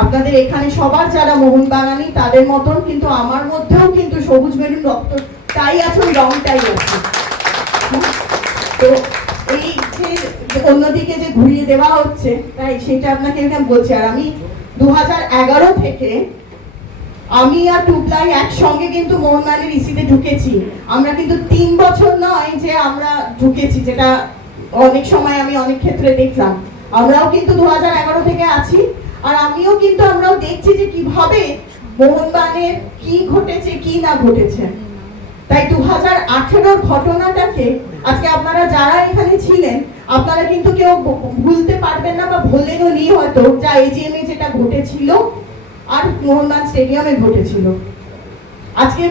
আপনাদের এখানে সবার যারা মোহনবাগানি তাদের মতন কিন্তু আমার মধ্যেও কিন্তু সবুজ মেরুন রক্তটাই আছে, ওই রংটাই আছে। তো এই যে অন্যদিকে যে ঘুরিয়ে দেওয়া হচ্ছে, তাই সেটা আপনাকে এখানে বলছি, আর আমি দু থেকে আমি আর টুকলাই একসঙ্গে কিন্তু মোহনবাগানের ইসিতে ঢুকেছি। আমরা কিন্তু তিন বছর নয় যে আমরা ঢুকেছি, যেটা অনেক সময় আমি অনেক ক্ষেত্রে দেখলাম। আমরাও কিন্তু দু থেকে আছি। আর আমিও কিন্তু আমরাও দেখছি যে কীভাবে মোহনবাগানের কি ঘটেছে, কি না ঘটেছে। তাই দু হাজার আঠেরোর ঘটনাটাকে আজকে আপনারা যারা এখানে ছিলেন, আপনারা কিন্তু কেউ ভুলতে পারবেন না বা ভুলেনও নি হয়তো যা এজিএমে যেটা ঘটেছিল আর মোহনবাগান স্টেডিয়ামে ঘটেছিল। আজকে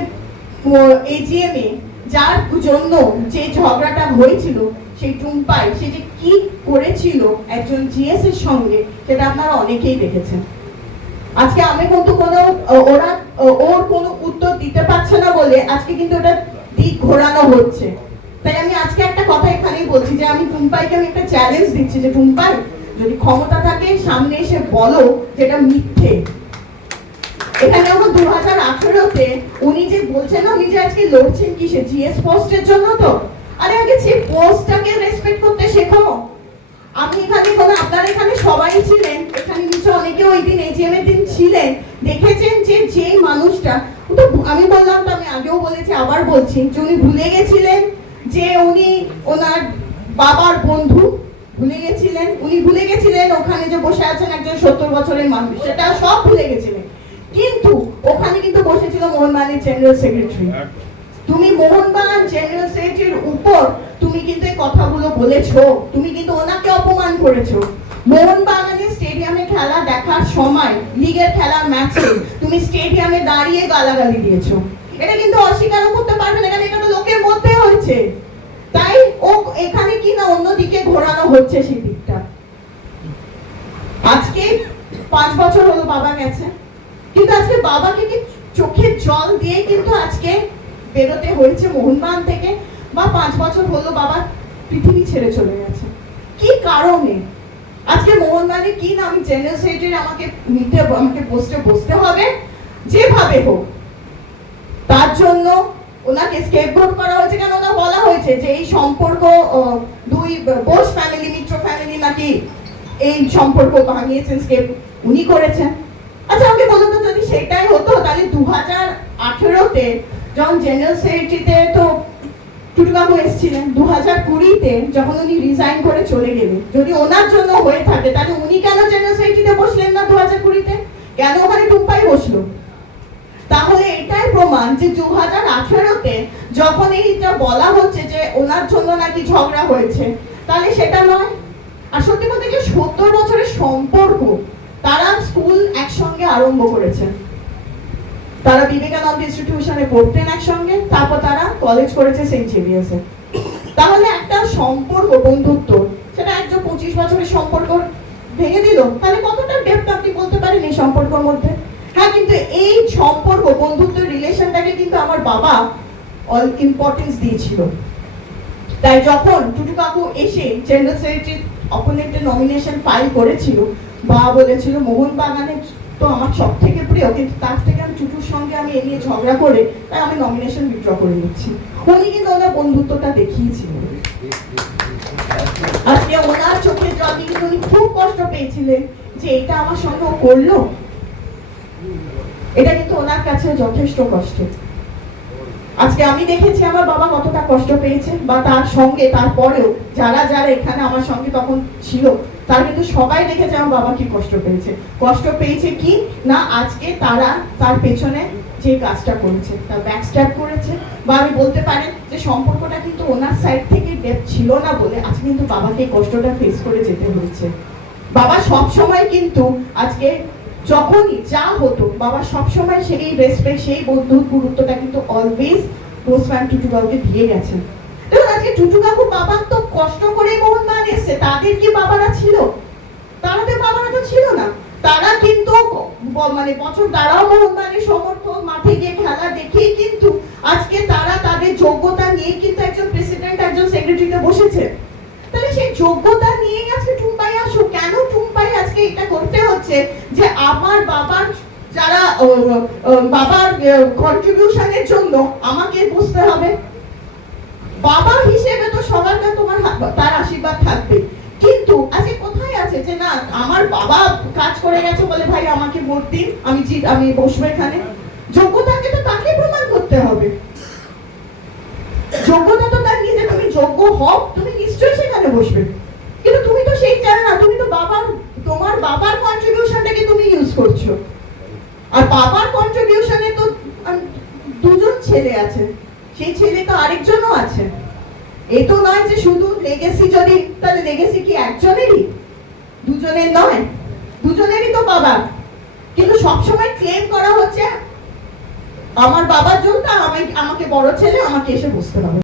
এজিএমে যার জন্য যে ঝগড়াটা হয়েছিল সেই টুম্পাই, সে যে কি করেছিল একজন জিএস এর সঙ্গে, সেটা আপনারা অনেকেই দেখেছেন। আজকে আমি কিন্তু কোনো ওরা ওর কোনো উত্তর দিতে পারছে না বলে আজকে কিন্তু ওটা দিক ঘোরানো হচ্ছে। তাই আমি আজকে একটা কথা এখানেই বলছি যে আমি টুম্পাইকে আমি একটা চ্যালেঞ্জ দিচ্ছি যে, টুম্পাই, যদি ক্ষমতা থাকে, সামনে এসে বলো যেটা মিথ্যে। এখানে আমার দু হাজার আঠেরোতে উনি যে বলছেন উনি যে আজকে লড়ছেন কিসে জিএস পোস্টের জন্য তো? আরে আগে সেই পোস্টটাকে রেসপেক্ট করতে শেখো। আমি এখানে কোনো আপনারা এখানে সবাই ছিলেন। এখানে নিশ্চয় অনেকে ওই দিন এজিএম এর দিন ছিলেন। দেখেছেন যে যে মানুষটা তো আমি বললাম তো, আমি আগেও বলেছি, আবার বলছি যে উনি ভুলে গেছিলেন যে উনি ওনার বাবার বন্ধু। ভুলে গেছিলেন। উনি ভুলে গেছিলেন ওখানে যে বসে আছেন একজন সত্তর বছরের মানুষ। সেটা সব ভুলে গেছিলেন। কিন্তু ওখানে কিন্তু বসেছিল মোহনবাগানের জেনারেল সেক্রেটারি তুমি মোহনবাগান জেনারেল সেক্রেটারির উপর তুমি কিন্তু এই কথাগুলো বলেছ। তুমি কিন্তু ওনাকে অপমান করেছ। মোহনবাগানের স্টেডিয়ামে খেলা দেখার সময় লিগের খেলার ম্যাচে তুমি স্টেডিয়ামে দাঁড়িয়ে গালাগালি দিয়েছ। এটা কিন্তু অস্বীকারও করতে পারবে না এটা তো লোকের মধ্যে হয়েছে। তাই ও এখানে কি না অন্যদিকে ঘোরানো হচ্ছে সেই দিকটা। আজকে পাঁচ বছর হলো বাবা গেছে। কিন্তু আজকে বাবাকে কি চোখের জল দিয়ে কিন্তু আজকে বেরোতে হয়েছে মোহনবাগান থেকে বা পাঁচ বছর হলো বাবা পৃথিবী ছেড়ে চলে গেছে। কি কারণে? আজকে মোহনবাগানে কি না আমি জেনারেল সেক্রেটারি আমাকে নিতে, আমাকে পোস্টে বসতে হবে? যেভাবে হোক, তার জন্য ওনাকে স্কেপবোর্ড করা হয়েছে। কেন ওনা বলা হয়েছে যে এই সম্পর্ক দুই বোস ফ্যামিলি মিত্র ফ্যামিলি নাকি এই সম্পর্ক ভাঙিয়েছেন স্কেপ উনি করেছেন। আচ্ছা আমাকে বলুন তো যদি সেটাই হতো, তাহলে দু হাজার আঠেরোতে যখন জেনারেল সেক্রেটারিতে তো টুটুবাবু এসেছিলেন দু হাজার কুড়িতে, যখন উনি রিজাইন করে চলে গেলেন। যদি ওনার জন্য হয়ে থাকে, তাহলে উনি কেন জেনারেল সেক্রেটারিতে বসলেন না দু হাজার কুড়িতে? কেন ওখানে টুম্পাই বসল? তাহলে এটাই প্রমাণ যে দু হাজার আঠেরোতে যখন এইটা বলা হচ্ছে যে ওনার জন্য নাকি ঝগড়া হয়েছে, তাহলে সেটা নয়। আর সত্যি বলতে যে সত্তর বছরের সম্পর্ক, তারা স্কুল একসঙ্গে আরম্ভ করেছে তারা বিবেকানন্দ ইনস্টিটিউশনে পড়তেন একসঙ্গে, তারপর তারা কলেজ করেছে সেন্ট জেভিয়ার্সে তাহলে একটা সম্পর্ক, বন্ধুত্ব, সেটা একজন পঁচিশ বছরের সম্পর্ক ভেঙে দিল, তাহলে কতটা ডেপথ আপনি বলতে পারেন এই সম্পর্কের মধ্যে? হ্যাঁ কিন্তু এই সম্পর্ক, বন্ধুত্ব, রিলেশনটাকে কিন্তু আমার বাবা অল ইম্পর্টেন্স দিয়েছিল। তাই যখন টুটু কাকু এসে জেনারেল সেক্রেটারি অপোনেন্টের নমিনেশন ফাইল করেছিল, বা বলেছিল মোহন বাগানের তো আমার সব থেকে প্রিয়, কিন্তু তার থেকে আমি চুটুর সঙ্গে আমি এ নিয়ে ঝগড়া করে তাই আমি নমিনেশন উইথড্র করে নিচ্ছি। উনি কিন্তু ওনার বন্ধুত্বটা দেখিয়েছিলেন। আজকে ওনার চোখে জল কিন্তু উনি খুব কষ্ট পেয়েছিলেন যে এটা আমার সঙ্গে করল। এটা কিন্তু ওনার কাছে যথেষ্ট কষ্ট। আজকে আমি দেখেছি আমার বাবা কতটা কষ্ট পেয়েছে বা তার সঙ্গে, তারপরেও যারা যারা এখানে আমার সঙ্গে তখন ছিল, তার কিন্তু সবাই দেখেছে আমার বাবা কি কষ্ট পেয়েছে। কষ্ট পেয়েছে কি? না, আজকে তারা তার পেছনে যে কাজটা করেছে, তার ব্যাকস্ট্যাপ করেছে বা আমি বলতে পারেন যে সম্পর্কটা কিন্তু ওনার সাইড থেকে ডেপ ছিল না বলে আজকে কিন্তু বাবাকে কষ্টটা ফেস করে যেতে হয়েছে। বাবা সব সময় কিন্তু আজকে যখনই যা হতো, বাবা সব সময় সেই রেসপেক্ট সেই বন্ধুর গুরুত্বটা কিন্তু অলওয়েজ পোস্টম্যান টুটু বাবুকে দিয়ে গেছেন। দেখুন, আজকে টুটু কাকু বাবা তো কষ্ট করে মোহনবাগান এসছে, তাদের কি বাবারা ছিল? তারা তো বাবারা তো ছিল না। তারা কিন্তু মানে বছর তারাও মোহনবাগানের সমর্থক, মাঠে গিয়ে খেলা দেখেই কিন্তু আজকে তারা তাদের যোগ্যতা নিয়ে কিন্তু একজন প্রেসিডেন্ট একজন সেক্রেটারিতে বসেছে। তাহলে সেই যোগ্যতা নিয়ে আজকে টুম্পাই আসো কেন টুম্পাই আজকে আজকে এটা হচ্ছে যে আমার বাবার যারা বাবার কন্ট্রিবিউশনের জন্য আমাকে বুঝতে হবে। বাবা হিসেবে তো সবার কাছে তোমার তার আশীর্বাদ থাকবে। কিন্তু আজকে কোথায় আছে যে না, আমার বাবা কাজ করে গেছে বলে ভাই আমাকে ভোট দিন, আমি জিত আমি বসবো এখানে। যোগ্যতাকে তো তাকে প্রমাণ করতে হবে যোগ্যতা তো তার নিজে তুমি যোগ্য হও তুমি নিশ্চয়ই সেখানে বসবে কিন্তু তুমি তো সেই চায় না তুমি তো বাবার তোমার বাবার কন্ট্রিবিউশনটাকে তুমি ইউজ করছ। আর বাবার কন্ট্রিবিউশনে তো দুজন ছেলে আছে সেই ছেলে তো আরেকজনও আছে এ তো নয় যে শুধু লেগেসি যদি, তাহলে লেগেসি কি একজনেরই? দুজনের নয়। দুজনেরই তো বাবা। কিন্তু সবসময় ক্লেম করা হচ্ছে, আমার বাবার জন্য আমি আমাকে বড় ছেলে, আমাকে এসে বুঝতে হবে।